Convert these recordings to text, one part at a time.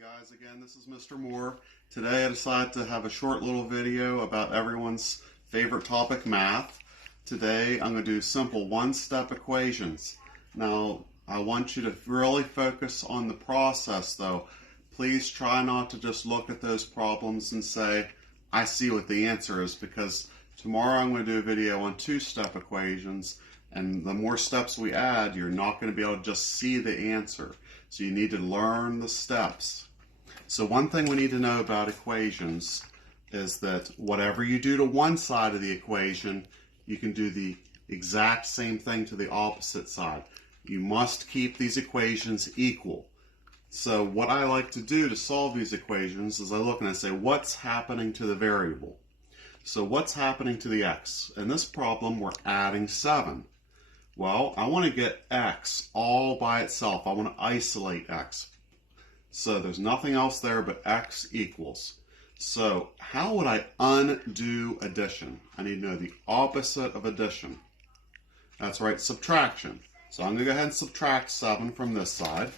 Guys, again, this is Mr. Moore. Today I decided to have a short little video about everyone's favorite topic, math. Today I'm going to do simple one-step equations. Now, I want you to really focus on the process though. Please try not to just look at those problems and say, I see what the answer is, because tomorrow I'm going to do a video on two-step equations, and the more steps we add, you're not going to be able to just see the answer. So you need to learn the steps. So one thing we need to know about equations is that whatever you do to one side of the equation, you can do the exact same thing to the opposite side. You must keep these equations equal. So what I like to do to solve these equations is I look and I say, what's happening to the variable? So what's happening to the x? In this problem, we're adding 7. Well, I want to get x all by itself. I want to isolate x. So there's nothing else there but x equals. So how would I undo addition? I need to know the opposite of addition. That's right, subtraction. So I'm going to go ahead and subtract 7 from this side.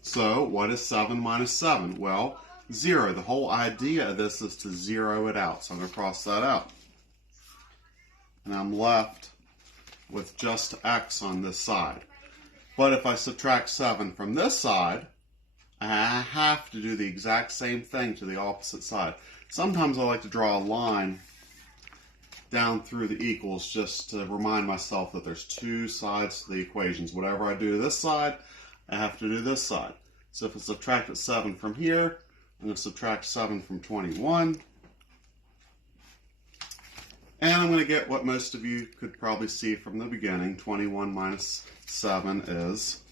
So what is 7 minus 7? Well, 0. The whole idea of this is to zero it out. So I'm going to cross that out. And I'm left with just x on this side. But if I subtract 7 from this side, I have to do the exact same thing to the opposite side. Sometimes I like to draw a line down through the equals just to remind myself that there's two sides to the equations. Whatever I do to this side, I have to do this side. So if I subtract 7 from here, I'm going to subtract 7 from 21. And I'm going to get what most of you could probably see from the beginning. 21 minus 7 is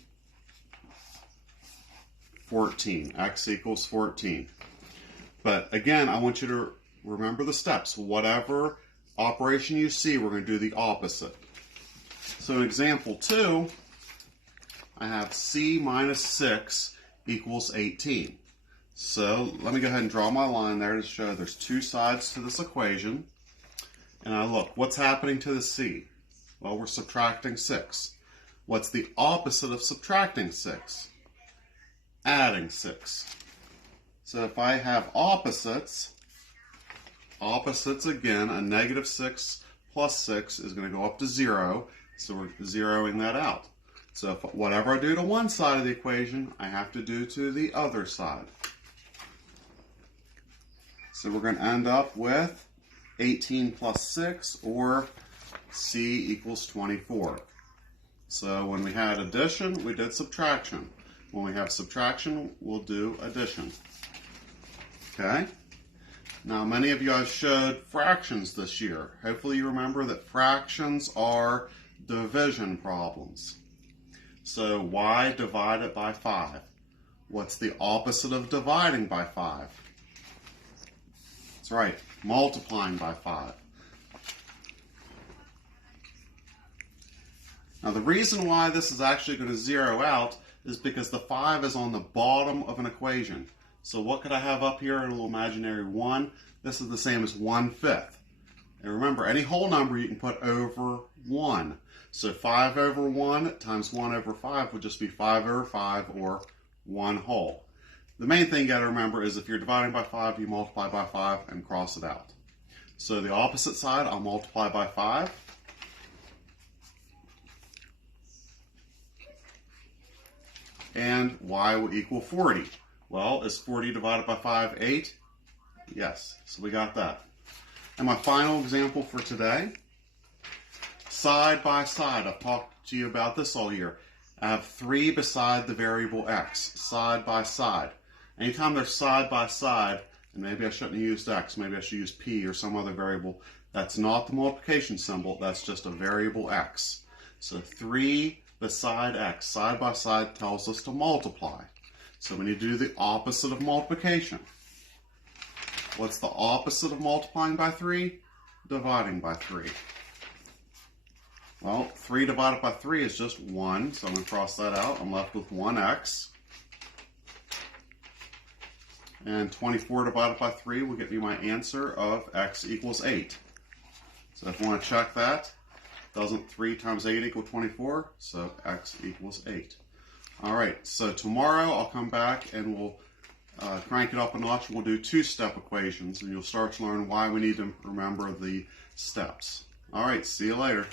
14. X equals 14. But again, I want you to remember the steps. Whatever operation you see, we're going to do the opposite. So in example 2, I have c minus 6 equals 18. So let me go ahead and draw my line there to show there's two sides to this equation. And I look, what's happening to the c? Well, we're subtracting 6. What's the opposite of subtracting 6? Adding 6. So if I have opposites again, a negative 6 plus 6 is going to go up to 0. So we're zeroing that out. So if whatever I do to one side of the equation, I have to do to the other side. So we're going to end up with 18 plus 6, or c equals 24. So when we had addition, we did subtraction. When we have subtraction, we'll do addition. Okay? Now, many of you have showed fractions this year. Hopefully you remember that fractions are division problems. So y divided by 5. What's the opposite of dividing by 5? That's right, multiplying by 5. Now the reason why this is actually going to zero out is because the 5 is on the bottom of an equation. So what could I have up here in a little imaginary 1? This is the same as 1/5. And remember, any whole number you can put over 1. So 5 over 1 times 1 over 5 would just be 5 over 5, or 1 whole. The main thing you got to remember is if you're dividing by 5, you multiply by 5 and cross it out. So the opposite side, I'll multiply by 5. And y will equal 40. Well, is 40 divided by 5 8? Yes, so we got that. And my final example for today, side by side. I've talked to you about this all year. I have 3 beside the variable x, side by side. Anytime they're side by side, and maybe I shouldn't have used x, maybe I should use p or some other variable, that's not the multiplication symbol, that's just a variable x. So 3 beside x, side by side, tells us to multiply. So we need to do the opposite of multiplication. What's the opposite of multiplying by 3? Dividing by 3. Well, 3 divided by 3 is just 1, so I'm going to cross that out. I'm left with 1x. And 24 divided by 3 will get me my answer of x equals 8. So if I want to check that, doesn't 3 times 8 equal 24? So x equals 8. All right, so tomorrow I'll come back and we'll crank it up a notch. We'll do two-step equations, and you'll start to learn why we need to remember the steps. All right, see you later.